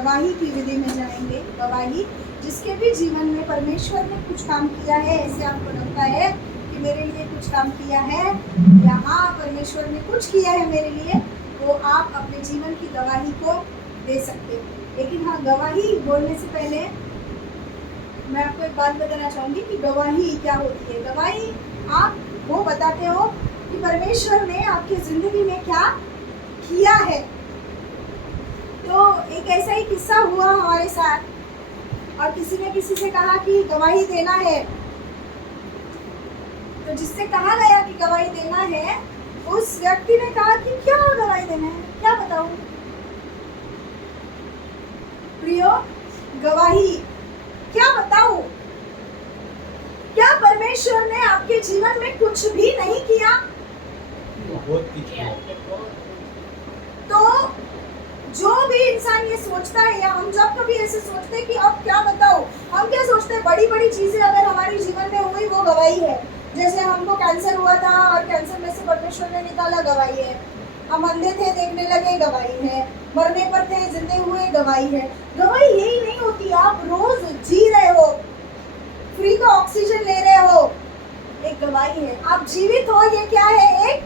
गवाही की विधि में जाएंगे। गवाही, जिसके भी जीवन में परमेश्वर ने कुछ काम किया है, ऐसे आपको लगता है कि मेरे लिए कुछ काम किया है या हाँ परमेश्वर ने कुछ किया है मेरे लिए, वो आप अपने जीवन की गवाही को दे सकते हो। लेकिन हाँ, गवाही बोलने से पहले मैं आपको एक बात बताना चाहूँगी कि गवाही क्या होती है। गवाही आप वो बताते हो कि परमेश्वर ने आपकी ज़िंदगी में क्या किया है। तो एक ऐसा ही किस्सा हुआ हमारे साथ, और किसी ने किसी से कहा कि गवाही देना है, तो जिससे कहा गया कि गवाही देना है, उस व्यक्ति ने कहा कि क्या गवाही देना है, क्या बताऊं प्रियो, गवाही क्या बताऊं? क्या परमेश्वर ने आपके जीवन में कुछ भी नहीं किया? तो जो भी इंसान ये सोचता है, या हम जब कभी ऐसे सोचते हैं कि अब क्या बताओ, हम क्या सोचते हैं, बड़ी बड़ी चीजें अगर हमारे जीवन में हुई वो गवाही है। जैसे हमको कैंसर हुआ था और कैंसर में से परमेश्वर ने निकाला, गवाही है। हम अंधे थे, देखने लगे, गवाही है। मरने पर थे, जिंदे हुए, गवाही है। गवाही यही नहीं होती, आप रोज जी रहे हो, फ्री का ऑक्सीजन ले रहे हो, एक गवाही है। आप जीवित हो, ये क्या है? एक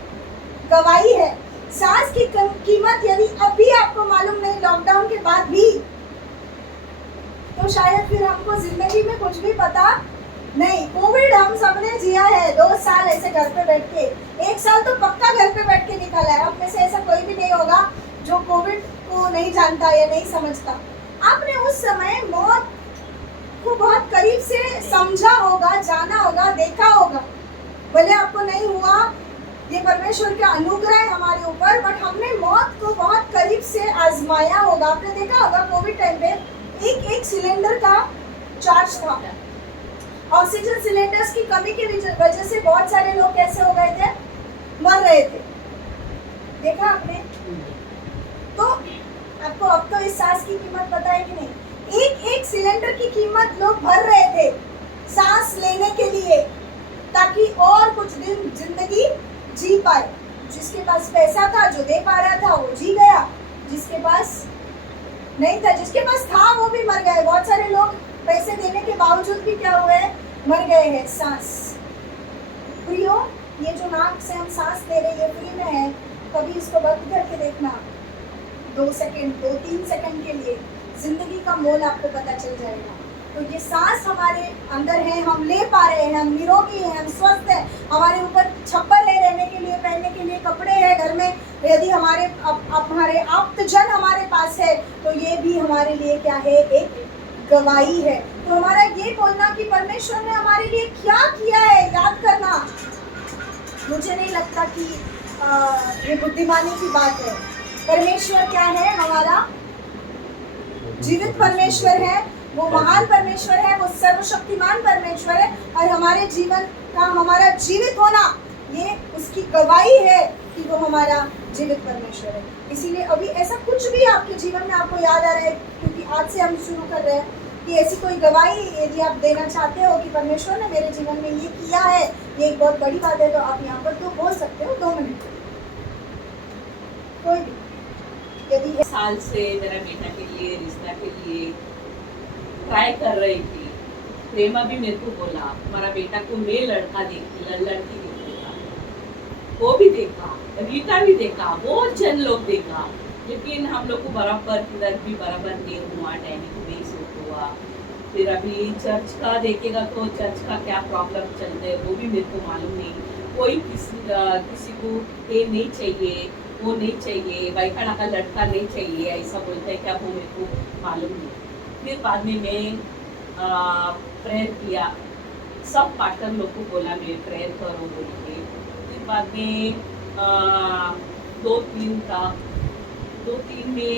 गवाही है। सांस की कीमत यदि अभी आपको मालूम नहीं, लॉकडाउन के बाद भी, तो शायद फिर हमको जिंदगी में कुछ भी पता नहीं। कोविड हम सबने जिया है, 2 साल ऐसे घर पे बैठ के, 1 साल तो पक्का घर पे बैठ के निकाला है। अब में से ऐसा कोई भी नहीं होगा जो कोविड को नहीं जानता या नहीं समझता। आपने उस समय मौत को बहुत करीब से समझा होगा, जाना होगा, देखा होगा। भले आपको नहीं हुआ, ये परमेश्वर का अनुग्रह है हमारे ऊपर, बट हमने मौत को बहुत करीब से आजमाया होगा। आपने देखा होगा कोविड टाइम पे एक सिलेंडर का चार्ज था। ऑक्सीजन सिलेंडर्स की कमी की वजह से बहुत सारे लोग कैसे हो गए थे, मर रहे थे। देखा आपने? तो आपको अब तो इस सांस की कीमत पता है कि नहीं? एक सिलेंडर की कीमत लोग भर रहे थे सांस लेने के लिए, ताकि और कुछ दिन जिंदगी जी पाए। जिसके पास पैसा था, जो दे पा रहा था, वो जी गया। जिसके पास नहीं था, जिसके पास था, वो भी मर गए। बहुत सारे लोग पैसे देने के बावजूद भी क्या हुए, मर गए हैं। सांस प्रियो, ये जो नाक से हम सांस ले रहे हैं, ये फ्री में है। कभी इसको बंद करके देखना, 2 सेकंड, 2-3 सेकंड के लिए, जिंदगी का मोल आपको पता चल जाएगा। तो ये सांस हमारे अंदर है, हम ले पा रहे हैं, हम निरोगी हैं, हम स्वस्थ हैं। हमारे ऊपर छप्पर है, रहने के लिए, पहनने के लिए कपड़े हैं घर में। यदि हमारे हमारे आप्तजन हमारे पास है, तो ये भी हमारे लिए क्या है, एक गवाही है। तो हमारा ये बोलना कि परमेश्वर ने हमारे लिए क्या किया है, याद करना, मुझे नहीं लगता कि ये बुद्धिमानी की बात है। परमेश्वर क्या है? हमारा जीवित परमेश्वर है, वो महान परमेश्वर है, वो सर्वशक्तिमान परमेश्वर है, और हमारे जीवन का हमारा जीवित होना ये उसकी गवाही है कि वो हमारा जीवित परमेश्वर है। इसीलिए अभी ऐसा कुछ भी आपके जीवन में आपको याद आ रहा है, क्योंकि आज से हम शुरू कर रहे हैं, कि ऐसी कोई गवाही यदि आप देना चाहते हो कि परमेश्वर ने मेरे जीवन में ये किया है, ये एक बहुत बड़ी बात है, तो आप यहाँ पर तो बोल सकते हो 2 मिनट। कोई भी यदि साल से मेरा बेटा के लिए, रिश्ता के लिए ट्राई कर रही थी। प्रेमा भी मेरे को बोला हमारा बेटा को मैं लड़की देखूंगा, वो भी देखा, रीता भी देखा, बहुत जन लोग देखा, लेकिन हम लोग को बराबर किधर भी बराबर नहीं हुआ, टाइमिंग नहीं सूट हुआ। फिर अभी चर्च का देखेगा तो चर्च का क्या प्रॉब्लम चलते है वो भी मेरे को मालूम नहीं। कोई किसी को ये नहीं चाहिए, वो नहीं चाहिए, बैठा का लड़का नहीं चाहिए, ऐसा बोलता है क्या, वो मेरे को मालूम नहीं। फिर बाद में मैं प्रेयर किया, सब पार्टनर लोग को बोला मैं प्रेयर करो बोल के। फिर बाद में 2-3 में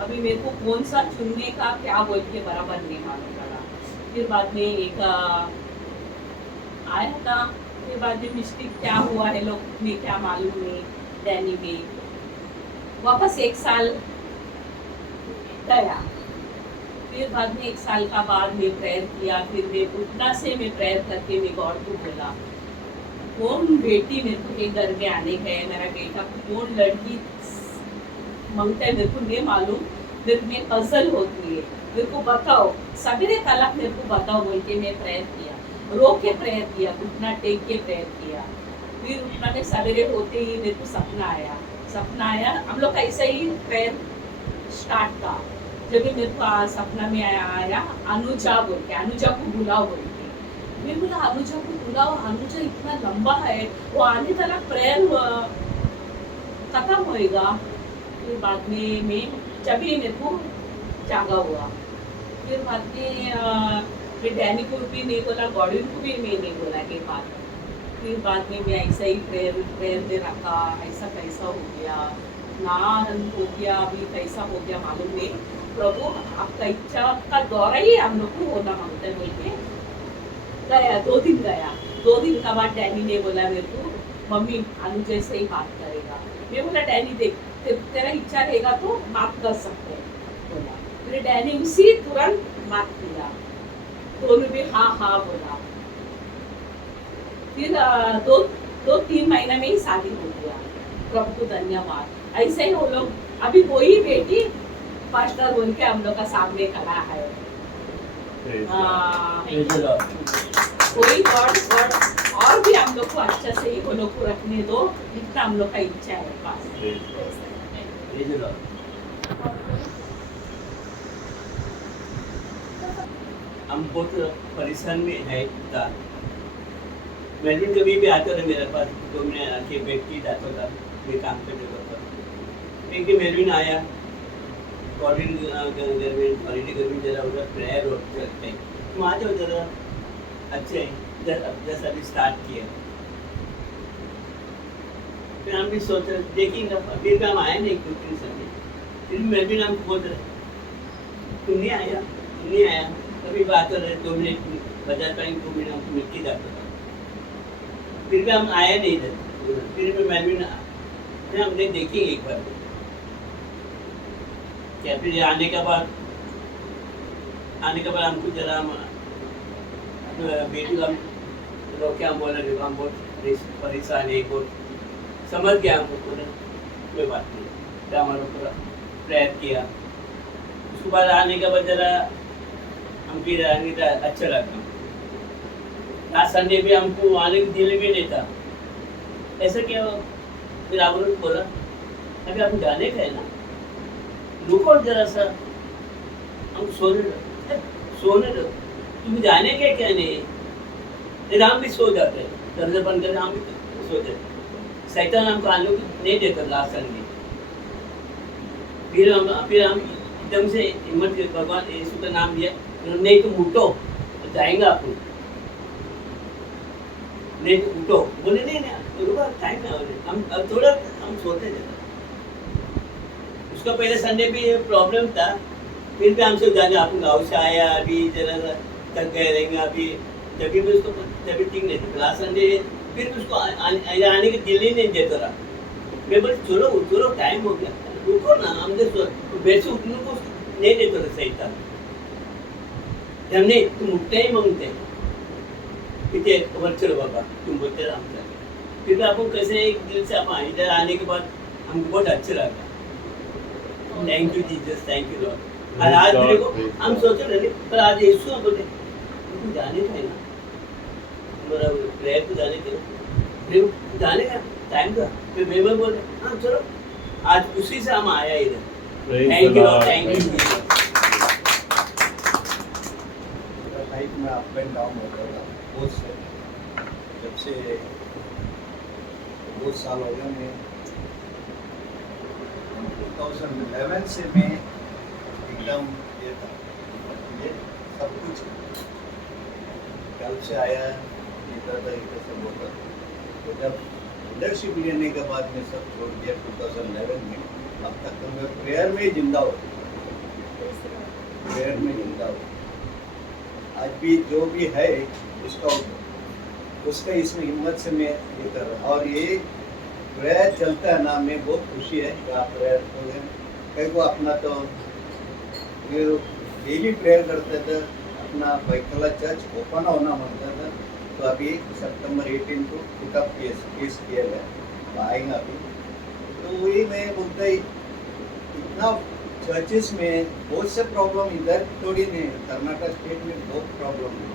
अभी मेरे को कौन सा चुनने का क्या बोल के बराबर नहीं मालूम पड़ा। फिर बाद में एक आया था, फिर बाद में मिस्टेक क्या हुआ है लोग में क्या मालूम नहीं, डैनी में वापस 1 साल गया। फिर बाद में 1 साल का बाद मैं प्रेयर किया, फिर मैं उतना से मैं प्रेयर करके मैं गॉड को बोला कौन बेटी मेरे को के घर में आने का है, मेरा बेटा कौन लड़की मांगता है मेरे को नहीं मालूम, मेरे में पजल होती है, मेरे को बताओ सवेरे तलक मेरे को बताओ बोल के मैं प्रेयर किया, रो के प्रेयर किया, घुटना टेक के प्रेयर किया। फिर उठना में सवेरे होते ही मेरे को सपना आया हम लोग का ऐसा ही प्रेयर स्टार्ट था। जब भी मेरे को सपना में आया अनुजा बोल के, अनुजा को बुलाओ बोल के। मैं बोला अनुजा को बुलाओ, अनुजा इतना लंबा है, वो आने तक प्रेयर खत्म होएगा। फिर बाद में मैं जब भी मेरे को जागा हुआ, फिर बाद में फिर डैनी को भी नहीं बोला, गॉडविन को भी मैं नहीं बोला के बाद। फिर बाद में मैं ऐसा ही प्रेयर में रखा, ऐसा कैसा हो गया ना हो गया, अभी कैसा हो गया मालूम नहीं, प्रभु आपका इच्छा का दौरा ही हम लोग को होना मांगता है बोल के गया। 2 दिन गया, 2 दिन का बाद डैनी ने बोला मेरे को मम्मी अनुजय से ही बात करेगा। मैं बोला डैनी देख तेरा इच्छा रहेगा तो बात कर सकते हैं बोला। फिर डैनी उसी तुरंत बात किया, दोनों भी हाँ हाँ बोला। फिर 2-3 महीने में ही शादी हो गया। प्रभु को धन्यवाद। ऐसे ही वो लोग अभी वही बेटी पास्टर बोल के हम लोग का सामने खड़ा है। कोई गॉड और भी हम लोग को अच्छा से ही वो लोग को रखने दो, इतना हम लोग का इच्छा है पास। हम बहुत परेशान में है था। मेलविन कभी भी आता था मेरे पास, तो मैं आके बैठ के जाता था, मैं काम पे जाता था। एक दिन मेलविन आया, गॉडविन घर में हॉलीडे घर में जरा उधर प्रेयर और करते हैं, तुम आ जाओ जरा, अच्छे जैसा अभी स्टार्ट किया। फिर हम भी सोच रहे देखेंगे, फिर हम आए नहीं कुछ दिन समय। फिर मेलविन हमको बोल रहे तुम नहीं आया, कभी बात कर रहे 2 मिनट बजा टाइम 2 मिनट हमको मिल के जाता था। फिर भी हम आए नहीं थे। फिर भी मेलविन हमने देखी एक बार क्या। फिर आने के बाद हमको जरा हम बेटी को हम रोके, हम बोले हम बहुत परेशान है, बहुत समझ गया हमको पूरा, कोई बात नहीं। फिर हमारे पूरा प्रेयर किया। उसके बाद आने के बाद जरा हम फिर आने का अच्छा लगा। लास्ट संडे भी हमको आने की दिल भी नहीं था। ऐसा क्या हो? फिर आप लोग बोला अभी आपको जाने का है ना, रुको जरा सा, हम सोने दो, तुम जाने के क्या नहीं? फिर हम भी सो जाते, दरवाजा बंद करके हम भी सो जाते। शैतान हमको आने को नहीं देता लास्ट संडे। फिर हम एकदम से हिम्मत के भगवान यीशु का नाम लिया, नहीं तुम उठो तो जाएंगे आपको, नहीं तो उठो। बोले नहीं टाइम ना, हम अब थोड़ा हम सोते थे। उसका पहले संडे भी प्रॉब्लम था, फिर भी हमसे जाने आपको गाँव से आया, अभी जरा थक गए रहेंगे, अभी जब भी उसको तबीयत ठीक नहीं थी। लास्ट संडे फिर भी उसको आने की दिल ही नहीं देता रहा। मैं बोले चलो टाइम हो गया, रुको ना, हमने बेड से उठने को नहीं देता था सही था। हमने तुम उठते ही मांगते इतने खबर, चलो बाबा तुम बोलते रहा हम। फिर भी आपको कैसे एक दिल से आप इधर आने के बाद हमको बहुत अच्छा लगा। Thank you Jesus, thank you Lord. और आज मेरे को हम सोच रहे थे, पर आज यीशु बोले तुम जाने का है ना, हमारा प्रेयर को जाने के लिए जाने का टाइम था। फिर मेंबर बोले हाँ चलो, आज उसी से हम आया इधर। Thank you Lord, thank you Jesus. Life में अप एंड डाउन होता था बहुत से, जब से बहुत साल हो गए। मैं 2011 से मैं एकदम ये था, ये सब कुछ कल से आया इधर से बोलता। तो जब लीडरशिप लेने के बाद में सब छोड़ दिया 2011 में, अब तक तो मैं प्रेयर में ही जिंदा हो, प्रेयर में जिंदा हो। आज भी जो भी है उसका इसमें हिम्मत से मैं ये कर रहा। और ये प्रेयर चलता है ना, मैं बहुत खुशी है कि आप प्रेयर कहीं को अपना तो ये डेली प्रेयर करते थे। अपना बैतला चर्च ओपन होना मानता था, तो अभी सितंबर 18 को पिकअप केस किया गया, तो आएगा अभी। तो वही मैं बोलता ही इतना चर्चेस में बहुत से प्रॉब्लम इधर थोड़ी नहीं है, कर्नाटक स्टेट में बहुत प्रॉब्लम है।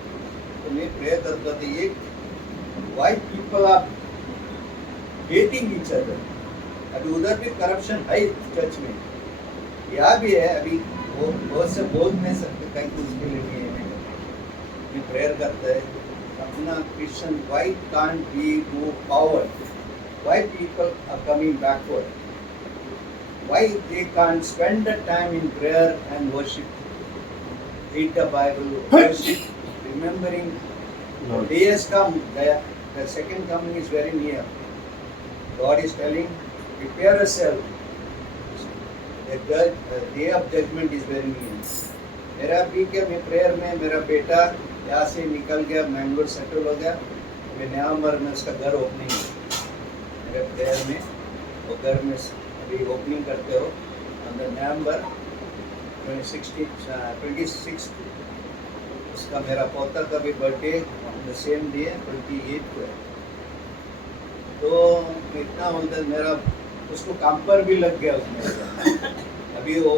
तो मैं प्रे करता था ये why people are dating each other. अभी उधर भी करप्शन है चर्च में, यहाँ भी है। अभी वो बहुत से बोल नहीं सकते कहीं कुछ के लिए नहीं है। मैं प्रेयर करता है अपना Christian why can't be move forward, why people are coming backward, why they can't spend the time in prayer and worship, read the Bible, worship, remembering the day has come, the second coming is very near. God is telling, prepare yourself, the day of judgment is very near. मेरा भी क्या, मैं prayer में मेरा बेटा यहाँ से निकल गया, मैंगलोर सेटल हो गया, मैं नवंबर में उसका घर ओपनिंग है। मेरे प्रेयर में वो घर में अभी ओपनिंग करते हो नवंबर 26 उसका मेरा पोता का भी बर्थडे द सेम डे 28 को है। तो इतना बोलते मेरा उसको काम पर भी लग गया उसमें, अभी वो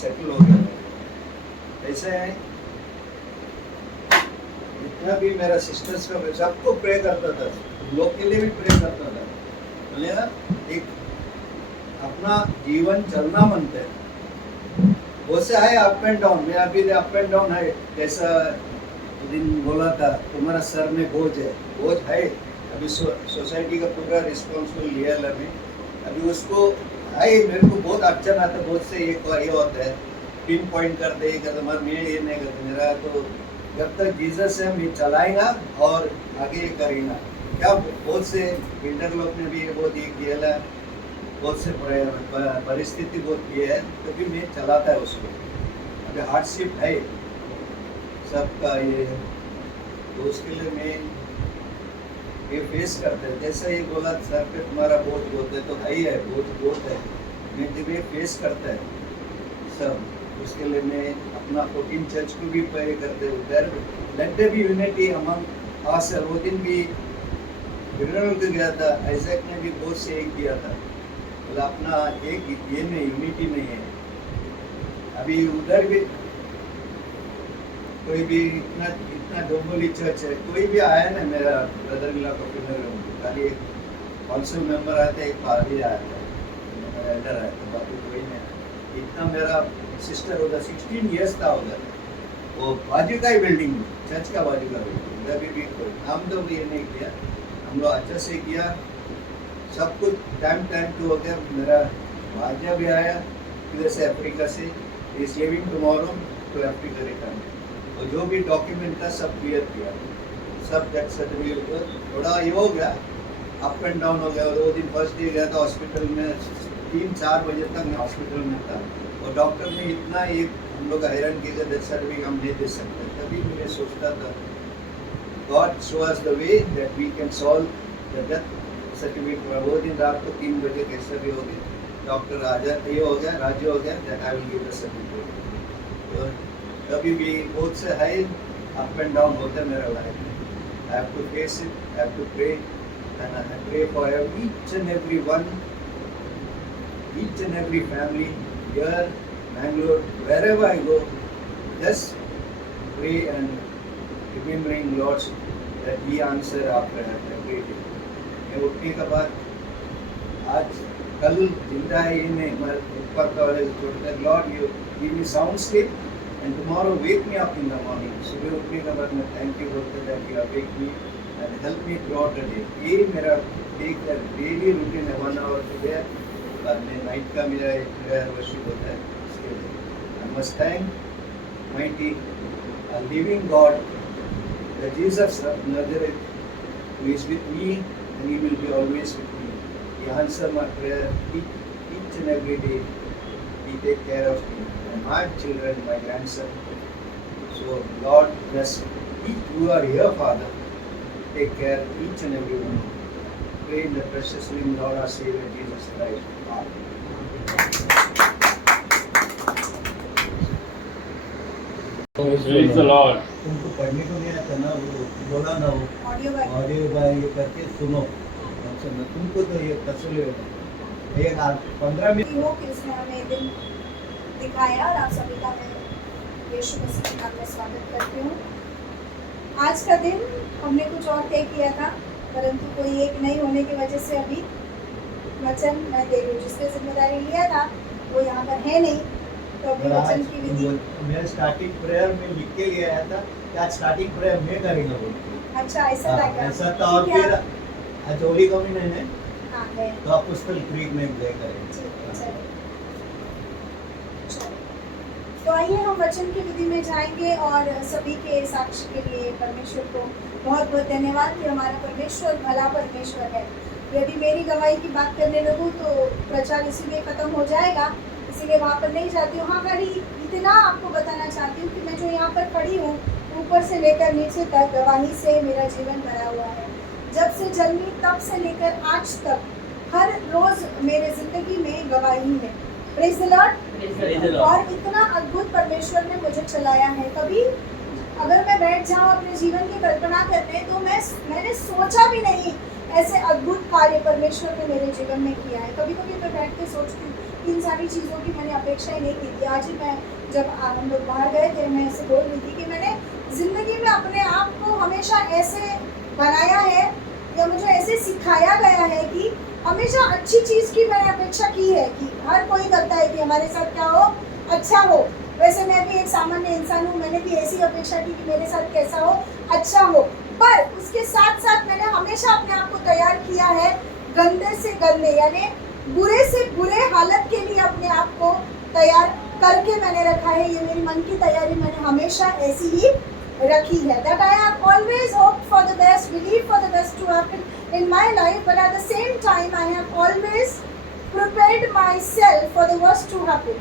सेटल हो गया। ऐसे है इतना भी मेरा सिस्टर्स का सबको प्रे करता था, लोग के लिए भी प्रे करता था। बोले ना एक अपना जीवन चलना मनता है, वो से है अप एंड डाउन। मैं अभी अप एंड डाउन है, जैसा दिन बोला था तुम्हारा सर में बोझ है। अभी सोसाइटी का पूरा रिस्पॉन्सिबल लिया है मैं, अभी उसको है। मेरे को बहुत अड़चन आता है, बहुत से ये होता है पिन पॉइंट करते मैं ये नहीं करते। मेरा तो जब तक जीसस है मैं चलाएगा और आगे करेगा। क्या बहुत से बिल्डर लोग ने भी बहुत ये किया है, बहुत से परिस्थिति बहुत की है, तभी मैं चलाता है उसको। अभी हार्डशिप है सबका ये, तो उसके लिए मैं ये फेस करते हैं। जैसे ये बोला सर पे तुम्हारा बोझ होता है, तो है बोझ बहुत है, मैं जब ये फेस करता है सब, उसके लिए मैं अपना 14 चर्च को भी प्रे करते हैं उधर। Let there be unity among us. वो दिन भी बिरनल को गया था, आइजैक ने भी बहुत से एक किया था, मतलब अपना एक ये नहीं, यूनिटी नहीं है। अभी उधर भी कोई भी इतना डोंबोली चर्च है, कोई भी आया ना मेरा ब्रदर मिला को खाली एक काउंसिल मेंबर आया था, एक पादरी आया था, मेरा एल्डर आया था, बाकी कोई नहीं। इतना मेरा सिस्टर होगा 16 ईयर्स था उधर, वो बाजू का ही बिल्डिंग, चर्च का बाजू का बिल्डिंग। उधर भी कोई हम तो ये नहीं किया, हम लोग अच्छा से किया सब कुछ। टाइम टू हो गया। मेरा भांजा भी आया इधर से अफ्रीका से, is living tomorrow to Africa return. और जो भी डॉक्यूमेंट था सब क्लियर किया, सब डेथ सर्टिफिकेट। थोड़ा ये हो गया, अप एंड डाउन हो गया। वो दिन फर्स्ट डे गया था हॉस्पिटल में, 3-4 बजे तक मैं हॉस्पिटल में था, और डॉक्टर ने इतना ये हम लोग का हैरान किया, डेथ सर्टिफिकेट हम नहीं दे सकते। तभी मैं सोचता था God show us the way that we can solve the death certificate. वो दिन रात को 3 बजे कैसे भी हो गया, डॉक्टर राजा ये हो गया, राजी हो गया that I will give the certificate. तो कभी भी बहुत से है अप एंड डाउन होता है मेरा लाइफ में। I have to face it, I have to pray, and I pray for each and every one, each and every family here Bangalore, wherever I go, just pray and remembering Lord that He answer our prayer every day. मैं उठने के बाद आज कल जिंदा है ये नहीं, मैं ऊपर का वाले छोड़कर Lord you give me sound sleep and tomorrow wake me up in the morning. सुबह उठने के बाद मैं थैंक यू बोलते that you wake me and help me through out the day. ये मेरा एक डेली रूटीन है, 1 आवर सुबह, बाद में नाइट का मेरा एक प्रेयर वर्शिप होता है। इसके लिए I must thank mighty living God, the Jesus of Nazareth, who is with me and He will be always with me. He answers my prayer each and every day. He take care of me and my children, my grandson. So Lord bless each who are here, Father. Take care each and every one. Pray in the precious name of our Savior Jesus Christ. Amen. Praise the Lord. तुमको पढ़ने को नहीं आता ना, वो बोला ना, वो ऑडियो बाय ये करके सुनो, सुनो तुमको तो ये तसल्ली होगा। एक 15 मिनट हो कि उसने हमें दिन दिखाया और आप सभी का मैं यीशु मसीह के नाम में स्वागत करती हूँ। आज का दिन हमने कुछ और तय किया था, परंतु कोई एक नहीं होने की वजह से अभी वचन मैं दे रही हूँ। जिसने जिम्मेदारी लिया था वो यहाँ पर है नहीं, तो अभी और वचन आज की विधि। मैं स्टार्टिंग प्रेयर में लिख के ले आया था कि आज स्टार्टिंग प्रेयर मैं करेंगे बोल के। अच्छा, ऐसा था क्या? ऐसा था। और ठीक है, फिर आज होली कम्युनियन है हाँ है। तो आप पुस्तक क्रीक में प्रे करेंगे। ठीक है, चलो। तो आइए हम वचन की विधि में जाएंगे और सभी के साक्ष्य के लिए परमेश्वर को बहुत बहुत धन्यवाद कि हमारा परमेश्वर भला परमेश्वर है। यदि मेरी गवाही की बात करने लगूँ तो प्रचार इसीलिए खत्म हो जाएगा, इसीलिए वहाँ पर नहीं जाती हूँ। हाँ, खाली इतना आपको बताना चाहती हूँ कि मैं जो यहाँ पर खड़ी हूँ, ऊपर से लेकर नीचे तक गवाही से मेरा जीवन भरा हुआ है। जब से जन्मी तब से लेकर आज तक हर रोज मेरे जिंदगी में गवाही है। Praise the Lord. और इतना अद्भुत परमेश्वर ने मुझे चलाया है। कभी अगर मैं बैठ जाऊँ अपने जीवन की कल्पना करने तो मैंने सोचा भी नहीं ऐसे अद्भुत कार्य परमेश्वर ने मेरे जीवन में किया है। कभी कभी मैं बैठ के सोचती हूँ इन सारी चीज़ों की मैंने अपेक्षा ही नहीं की थी। आज ही मैं जब हम लोग बाहर गए थे, मैं ऐसे बोल रही थी कि मैंने जिंदगी में अपने आप को हमेशा ऐसे बनाया है या मुझे ऐसे सिखाया गया है कि हमेशा अच्छी चीज़ की मैंने अपेक्षा की है कि हर कोई करता है कि हमारे साथ क्या हो, अच्छा हो। वैसे मैं भी एक सामान्य इंसान हूँ, मैंने भी ऐसी अपेक्षा की कि मेरे साथ कैसा हो, अच्छा हो। पर उसके साथ साथ मैंने हमेशा अपने आप को तैयार किया है गंदे से गंदे यानी बुरे से बुरे हालत के लिए अपने आप को तैयार करके मैंने रखा है। ये मेरी मन की तैयारी मैंने हमेशा ऐसी ही रखी है। That I have always hoped for the best, believed for the best to happen in my life, but at the same time I have always prepared myself for the worst to happen.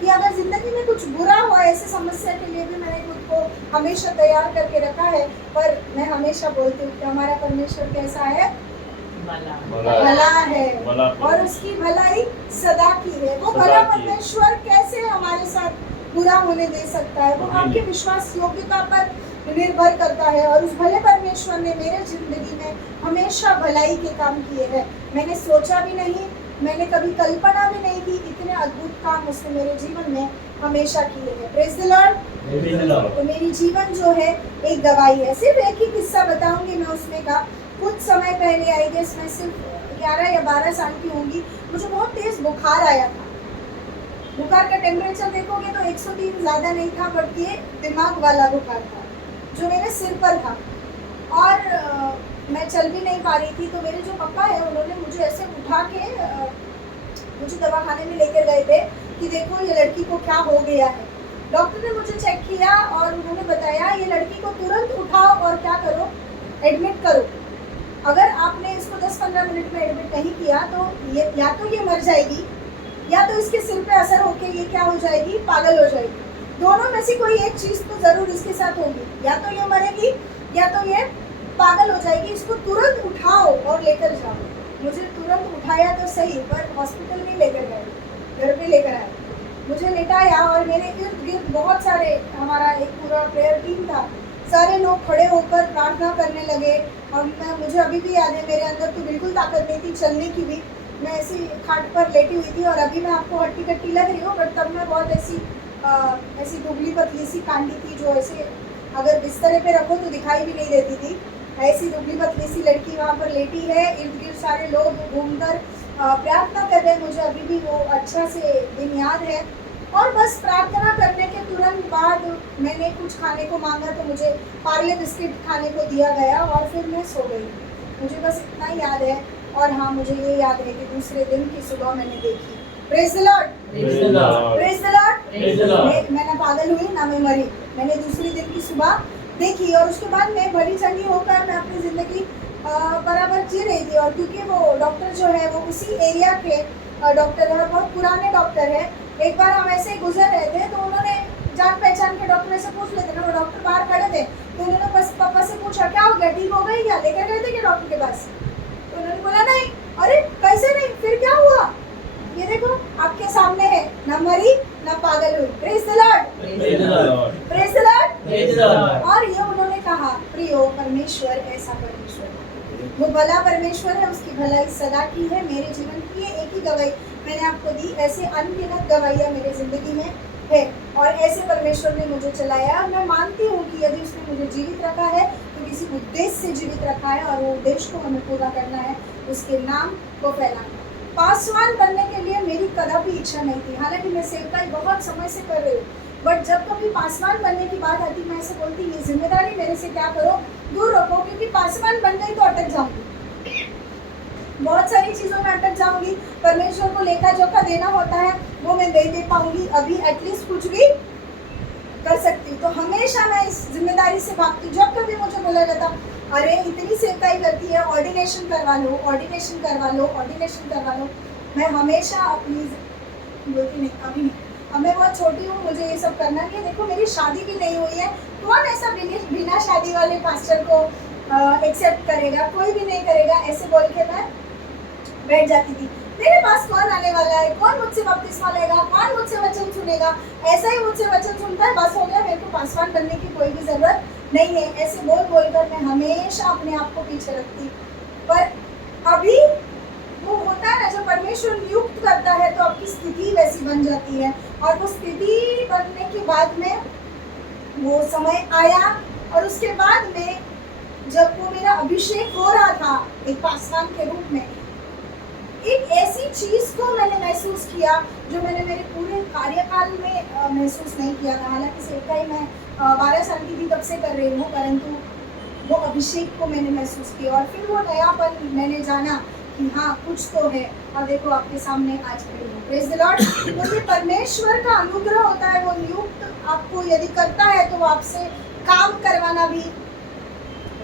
कि अगर जिंदगी में कुछ बुरा हुआ ऐसे समस्या के लिए भी मैंने खुद को हमेशा तैयार करके रखा है। पर मैं हमेशा बोलती हूँ कि हमारा परमेश्वर कैसा है, भला है और उसकी भलाई सदा की है। वो भला परमेश्वर कैसे हमारे साथ बुरा होने दे सकता है? वो आपके विश्वास योग्यता पर निर्भर करता है। और उस भले परमेश्वर ने मेरे जिंदगी में हमेशा भलाई के काम किए हैं। मैंने सोचा भी नहीं, मैंने कभी कल्पना भी नहीं की, इतने अद्भुत काम उसने मेरे जीवन में हमेशा किए हैं। Praise the Lord. तो मेरी जीवन जो है एक गवाही है। सिर्फ एक ही किस्सा बताऊंगी मैं उसमें का। कुछ समय पहले आई गेस मैं सिर्फ 11 या 12 साल की होंगी, मुझे बहुत तेज बुखार आया था। बुखार का टेम्परेचर देखोगे तो 103 ज़्यादा नहीं था, बट ये दिमाग वाला बुखार था जो मेरे सिर पर था। और मैं चल भी नहीं पा रही थी। तो मेरे जो पापा है उन्होंने मुझे ऐसे उठा के मुझे दवाखाने में लेकर गए थे कि देखो ये लड़की को क्या हो गया है। डॉक्टर ने मुझे चेक किया और उन्होंने बताया ये लड़की को तुरंत उठाओ और क्या करो, एडमिट करो। अगर आपने इसको 10-15 मिनट में एडमिट नहीं किया तो ये या तो ये मर जाएगी या तो इसके सिर पे असर होके ये क्या हो जाएगी, पागल हो जाएगी। दोनों में से कोई एक चीज़ तो ज़रूर इसके साथ होगी, या तो ये मरेगी या तो ये पागल हो जाएगी। इसको तुरंत उठाओ और लेकर जाओ। मुझे तुरंत उठाया तो सही, पर हॉस्पिटल नहीं लेकर गए, घर पे लेकर आए। मुझे लेटाया और मेरे इर्द गिर्द बहुत सारे, हमारा एक पूरा प्रेयर टीम था, सारे लोग खड़े होकर प्रार्थना करने लगे। और मुझे अभी भी याद है, मेरे अंदर तो बिल्कुल ताकत नहीं थी चलने की भी। मैं ऐसी खाट पर लेटी हुई थी और अभी मैं आपको हट्टी कट्टी लग रही हूँ, बट तब मैं बहुत ऐसी दुबली पतली सी कांडी थी जो ऐसे अगर बिस्तरे पे रखो तो दिखाई भी नहीं देती थी। ऐसी दुबली पतली सी लड़की वहाँ पर लेटी है, इर्द गिर्द सारे लोग घूमकर प्रार्थना कर रहे हैं। मुझे अभी भी वो अच्छा से दिन याद है। और बस प्रार्थना करने के तुरंत बाद मैंने कुछ खाने को मांगा तो मुझे पार्ले बिस्किट खाने को दिया गया और फिर मैं सो गई। मुझे बस इतना ही याद है। और हाँ, मुझे ये याद है कि दूसरे दिन की सुबह मैंने देखी। Praise the Lord. Praise the Lord. मैं ना पागल हुई ना मैं मरी, मैंने दूसरे दिन की सुबह देखी। और उसके बाद मैं भली चंगी होकर मैं अपनी ज़िंदगी बराबर जी रही थी। और क्योंकि वो डॉक्टर जो है वो उसी एरिया के डॉक्टर है, बहुत पुराने डॉक्टर है। एक बार हम ऐसे ही गुजर रहे थे तो उन्होंने जान पहचान के डॉक्टर से पूछ लेते ना, वो डॉक्टर बाहर खड़े थे तो उन्होंने बस पापा से पूछा क्या हो गया, ठीक हो गई क्या, लेकर गए थे क्या डॉक्टर के पास? तो उन्होंने बोला नहीं। अरे कैसे नहीं, फिर क्या हुआ? ये देखो आपके सामने है, ना मरी ना पागल हुई। Praise the Lord. Praise the Lord. और ये उन्होंने कहा प्रियो परमेश्वर ऐसा परमेश्वर। वो भला परमेश्वर है, उसकी भलाई सदा की है। मेरे जीवन की ये एक ही गवाही मैंने आपको दी, ऐसे अनगिनत गवाहियाँ मेरी ज़िंदगी में है और ऐसे परमेश्वर ने मुझे चलाया। और मैं मानती हूँ कि यदि उसने मुझे जीवित रखा है तो किसी उद्देश्य से जीवित रखा है और वो उद्देश्य को हमें पूरा करना है, उसके नाम को फैलाना। पासवान बनने के लिए मेरी कदापि इच्छा नहीं थी, हालांकि मैं सेवकाई बहुत समय से कर रही हूँ, बट जब कभी पासवान बनने की बात आती मैं ऐसे बोलती ये जिम्मेदारी मेरे से क्या करो दूर रखो, क्योंकि पासवान बन गई तो अटक जाऊंगी, बहुत सारी चीज़ों में अटक जाऊंगी। परमेश्वर को लेखा जोखा देना होता है वो मैं नहीं दे पाऊंगी, अभी एटलीस्ट कुछ भी कर सकती हूँ। तो हमेशा मैं इस जिम्मेदारी से भागती हूँ। जब कभी मुझे बोला जाता अरे इतनी सेवकाई करती है, ऑर्डिनेशन करवा लो, ऑर्डिनेशन करवा लो, ऑर्डिनेशन करवा लो, मैं हमेशा अपनी बोलती नहीं, अभी नहीं, अब मैं बहुत छोटी हूँ, मुझे ये सब करना नहीं है। देखो मेरी शादी भी नहीं हुई है, कौन ऐसा बिना शादी वाले पास्टर को एक्सेप्ट करेगा, कोई भी नहीं करेगा, ऐसे बोल के मैं बैठ जाती थी। मेरे पास कौन आने वाला है, कौन मुझसे बपतिस्मा लेगा, कौन मुझसे वचन सुनेगा, ऐसा ही मुझसे वचन सुनता है, बस हो गया, मेरे को पासवान बनने की कोई भी जरूरत नहीं है। ऐसे बोल बोलकर मैं हमेशा अपने आप को पीछे रखती। पर अभी वो होता है ना, जब परमेश्वर नियुक्त करता है तो आपकी स्थिति वैसी बन जाती है, और वो स्थिति बनने के बाद में वो समय आया और उसके बाद में जब वो मेरा अभिषेक हो रहा था एक पासवान के रूप में, एक ऐसी चीज को मैंने महसूस किया जो मैंने मेरे पूरे कार्यकाल में महसूस नहीं किया था। हालांकि सेवकाई मैं 12 साल की भी तब से कर रही हूँ, परंतु वो अभिषेक को मैंने महसूस किया और फिर वो नयापन मैंने जाना कि हाँ कुछ तो है। और देखो आपके सामने आज खड़ी हूँ, प्रेज द लॉर्ड। क्योंकि परमेश्वर का अनुग्रह होता है, वो नियुक्त आपको यदि करता है तो वो आपसे काम करवाना भी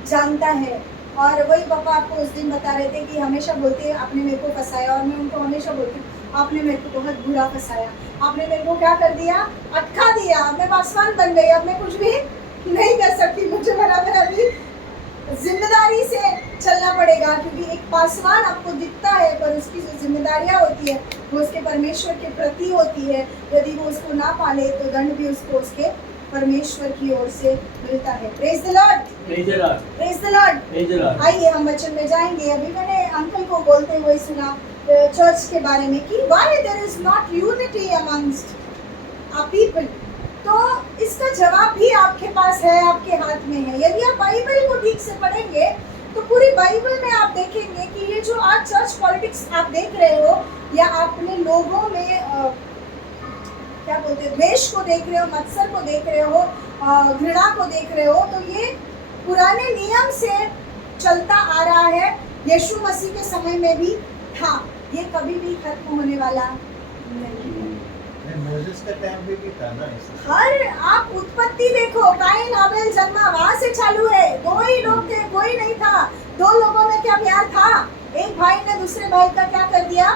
जानता है। और वही पापा आपको उस दिन बता रहे थे कि हमेशा बोलते हैं आपने मेरे को फंसाया, और मैं उनको हमेशा बोलती हूँ आपने मेरे को बहुत बुरा फंसाया, आपने मेरे को क्या कर दिया, अटका दिया, मैं पासवान बन गई, अब मैं कुछ भी नहीं कर सकती, मुझे बराबर अभी जिम्मेदारी से चलना पड़ेगा। क्योंकि एक पासवान आपको दिखता है पर उसकी जो जिम्मेदारियाँ होती है वो उसके परमेश्वर के प्रति होती है। यदि वो उसको ना पाले तो दंड भी उसको उसके परमेश्वर की ओर से मिलता है। Praise the Lord, praise the Lord, praise the Lord, praise the Lord. आइए हम वचन में जाएंगे। अभी मैंने अंकल को बोलते हुए सुना चर्च के बारे में कि why there is not unity amongst a people. तो इसका जवाब भी आपके पास है, आपके हाथ में है। यदि आप बाइबल को ठीक से पढ़ेंगे तो पूरी बाइबल में आप देखेंगे कि ये जो आज चर्च पॉलिटिक्स आप देख रहे हो या अपने लोगों में क्या बोलते हैं, द्वेष को देख रहे हो, मत्सर को देख रहे हो, घृणा को देख रहे हो, तो ये पुराने नियम से चलता आ रहा है, यीशु मसीह के समय में भी था, ये कभी भी खत्म होने वाला नहीं है। मोसेस का टाइम भी था ना ऐसा। हर आप उत्पत्ति देखो, काइन हाबिल जन्मा वहां से चालू है। दो ही लोग थे, कोई नहीं था। दो लोगों में क्या प्यार था, एक भाई ने दूसरे भाई का क्या कर दिया,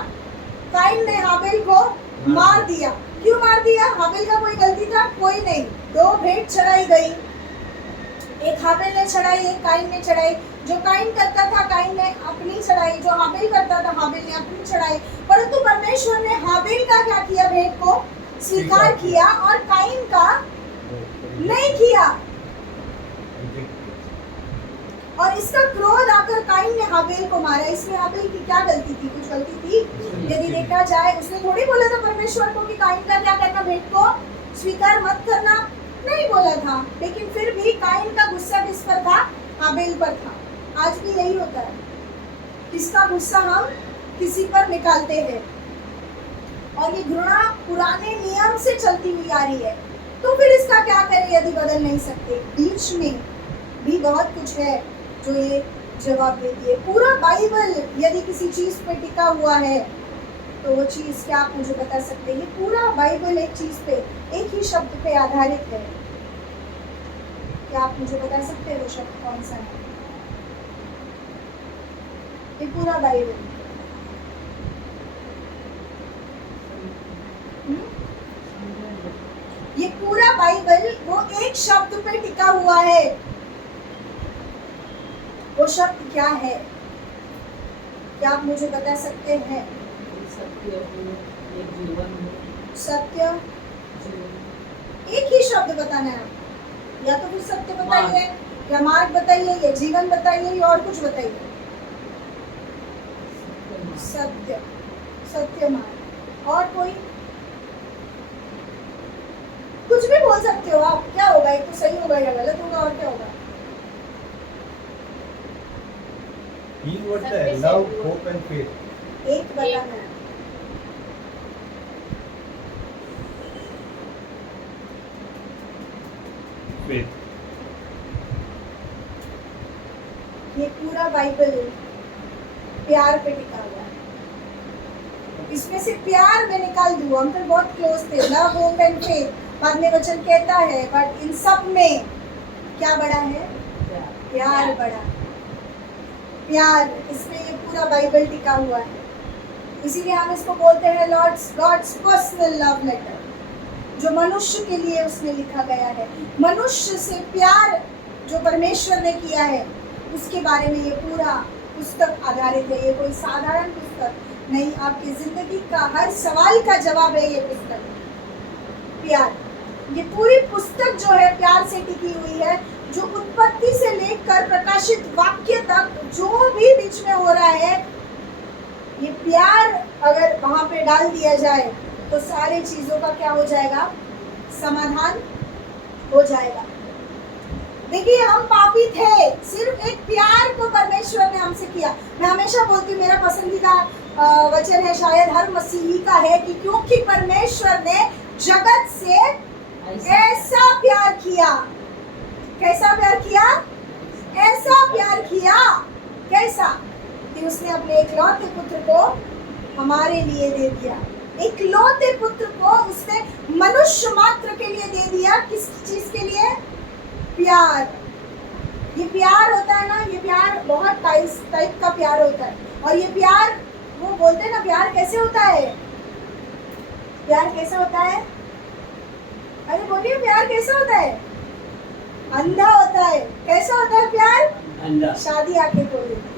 काइन ने हाबिल को मार दिया। क्यों मार दिया, हाबिल का कोई गलती था, कोई नहीं। दो भेंट चढ़ाई गई, एक हाबिल ने चढ़ाई, एक काइन ने चढ़ाई। जो काइन करता था काइन ने अपनी चढ़ाई, जो हाबिल करता था हाबिल ने अपनी चढ़ाई। परंतु परमेश्वर ने हाबिल का क्या किया, भेंट को स्वीकार किया और काइन का नहीं किया। और इसका क्रोध आकर काइन ने हाबिल को मारा। इसमें हाबिल की क्या गलती थी, कुछ गलती थी? यदि देखा जाए उसने थोड़ी बोला था परमेश्वर को कि काइन का क्या करना, भेंट को स्वीकार मत करना, नहीं बोला था। लेकिन फिर भी काइन का गुस्सा किस पर था, हाबिल पर था। आज भी यही होता है, किसका गुस्सा हम किसी पर निकालते हैं, और ये घृणा पुराने नियम से चलती हुई आ रही है। तो फिर इसका क्या करें यदि बदल नहीं सकते? बीच में भी बहुत कुछ है जो ये जवाब देती है। पूरा बाइबल यदि किसी चीज पे टिका हुआ है तो वो चीज क्या आप मुझे बता सकते हैं? ये पूरा बाइबल एक चीज पे, एक ही शब्द पे आधारित है। क्या आप मुझे बता सकते हैं वो शब्द कौन सा है? ये पूरा बाइबल ये पूरा बाइबल वो एक शब्द पे टिका हुआ है। वो शब्द क्या है, क्या आप मुझे बता सकते हैं? सत्य, एक ही शब्द बताना है, या तो फिर सत्य बताइए, या मार्ग बताइए, या जीवन बताइए, या और कुछ बताइए। सत्य मान। और कोई कुछ भी बोल सकते हो आप, क्या होगा, एक तो सही होगा या गलत होगा, और क्या होगा? ही वर्ड्स है लव, होप एंड फेथ। एक बताना है। फेथ। ये पूरा बाइबल प्यार पे टिका हुआ है। इसमें से प्यार में निकाल दूं, हम तो बहुत क्लोज थे, लव होप एंड फेथ, बाद में वचन कहता है, बट इन सब में क्या बड़ा है? प्यार बड़ा। प्यार, इसमें ये पूरा बाइबल टिका हुआ है। इसीलिए हम इसको बोलते हैं गॉड्स पर्सनल लव लेटर, जो मनुष्य के लिए उसने लिखा गया है। मनुष्य से प्यार जो परमेश्वर ने किया है, उसके बारे में ये पूरा पुस्तक आधारित है। ये कोई साधारण पुस्तक नहीं, आपकी जिंदगी का हर सवाल का जवाब है ये पुस्तक। प्यार, ये पूरी पुस्तक जो है प्यार से टिकी हुई है। जो उत्पत्ति से लेकर प्रकाशित वाक्य तक जो भी बीच में हो रहा है, ये प्यार अगर वहां पे डाल दिया जाए तो सारी चीजों का क्या हो जाएगा? समाधान हो जाएगा। देखिए, हम पापी थे, सिर्फ एक प्यार को परमेश्वर ने हमसे किया। मैं हमेशा बोलती हूँ, मेरा पसंदीदा वचन है, शायद हर मसीही का है, कि क्योंकि परमेश्वर ने जगत से ऐसा प्यार किया। कैसा प्यार किया? ऐसा प्यार किया। कैसा? कि उसने अपने इकलौते पुत्र को हमारे लिए दे दिया। इकलौते पुत्र को उसने मनुष्य मात्र के लिए दे दिया। किस चीज के लिए? प्यार। ये प्यार होता है ना, ये प्यार बहुत टाइप का प्यार होता है। और ये प्यार, वो बोलते हैं ना, प्यार कैसे होता है? प्यार कैसा होता है? अरे बोलिए, प्यार कैसा होता है? अंधा होता है। कैसा होता है प्यार? अंधा। शादी आंखें खोल देती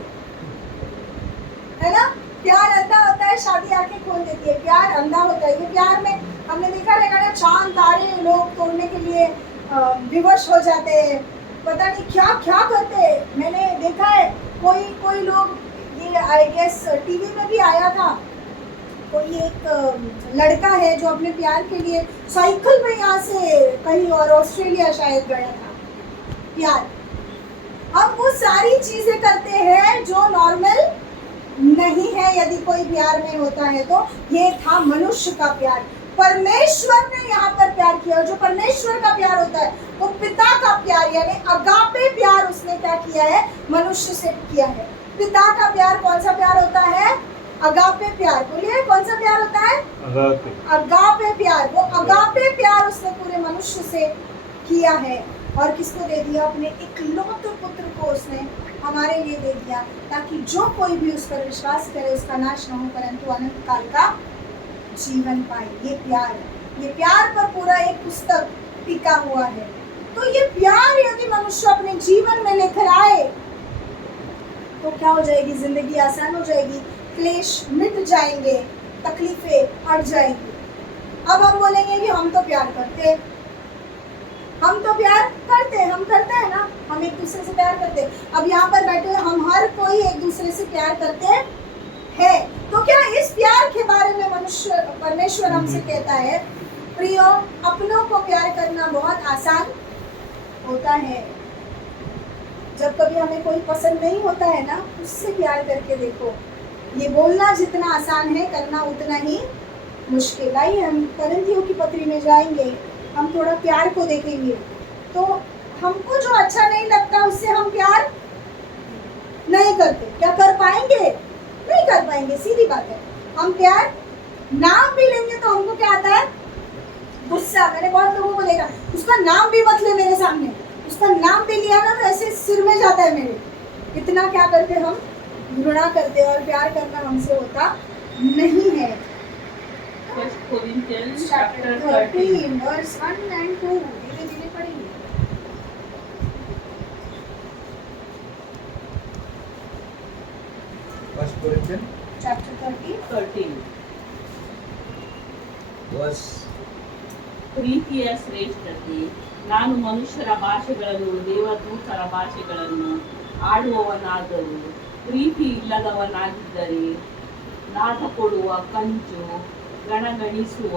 है ना? प्यार अंधा होता है, शादी आंखें खोल देती है। प्यार अंधा होता है। ये प्यार में हमने देखा रहेगा ना, चांद तारे लोग तोड़ने के लिए विवश हो जाते हैं, पता नहीं क्या क्या करते हैं। मैंने देखा है कोई लोग, ये आई गेस टीवी में भी आया था, कोई एक लड़का है जो अपने प्यार के लिए साइकिल में यहाँ से कहीं और ऑस्ट्रेलिया शायद गया था। प्यार, हम वो सारी चीजें करते हैं जो नॉर्मल नहीं है यदि कोई प्यार में होता है तो। ये था मनुष्य का प्यार। परमेश्वर ने यहाँ पर प्यार किया। जो परमेश्वर का प्यार होता है वो पिता का प्यार, यानी अगापे प्यार उसने क्या किया है? मनुष्य से किया है। पिता का प्यार कौन सा प्यार होता है? अगापे प्यार। बोलिए, कौन सा प्यार होता है? अगापे प्यार। वो अगापे प्यार उसने पूरे मनुष्य से किया है। और किसको दे दिया? अपने इकलौते पुत्र को उसने हमारे लिए दे दिया, ताकि जो कोई भी उस पर विश्वास करे उसका नाश न हो, परंतु अनंत काल का जीवन पाए। ये प्यार है। ये प्यार पर पूरा एक पुस्तक टिका हुआ है। तो ये प्यार यदि मनुष्य अपने जीवन में लेकर आए तो क्या हो जाएगी? जिंदगी आसान हो जाएगी, क्लेश मिट जाएंगे, तकलीफें हट जाएंगी। अब हम बोलेंगे कि हम तो प्यार करते हैं, हम तो प्यार करते हैं, हम करते हैं ना, हम एक दूसरे से प्यार करते हैं। अब यहाँ पर बैठे हम हर कोई एक दूसरे से प्यार करते हैं। तो क्या इस प्यार के बारे में परमेश्वर हमसे कहता है, प्रियो, अपनों को प्यार करना बहुत आसान होता है। जब कभी हमें कोई पसंद नहीं होता है ना, उससे प्यार करके देखो। ये बोलना जितना आसान है, करना उतना ही मुश्किल। आइए हम कोरिन्थियों की पत्री में जाएंगे, हम थोड़ा प्यार को देखेंगे। तो हमको जो अच्छा नहीं लगता उससे हम प्यार नहीं करते। क्या कर पाएंगे? नहीं कर पाएंगे, सीधी बात है। हम प्यार नाम भी लेंगे तो हमको क्या आता है? गुस्सा। मैंने बहुत लोगों को देखा, उसका नाम भी मत ले मेरे सामने, उसका नाम भी लिया ना तो ऐसे सिर में जाता है मेरे। इतना क्या करते हम? घृणा करते हैं। और प्यार करना हमसे होता नहीं है। First Corinthians chapter chapter 13 verse 1 and 2 धीरे धीरे पढ़ेंगे। फर्स्ट कोरिन्थियन चैप्टर 13 वर्स ಪ್ರೀತಿಯ ಶ್ರೇಷ್ಠತೆ. ನಾನು ಮನುಷ್ಯರ ಭಾಷೆಗಳನ್ನು ದೇವದೂತರ ಭಾಷೆಗಳನ್ನು ಆಡುವವನಾದರೂ ಪ್ರೀತಿ ಇಲ್ಲದವನಾಗಿದ್ದರೆ ನಾಟ ಕೊಡುವ ಕಂಚು ಗಣಗಣಿಸುವ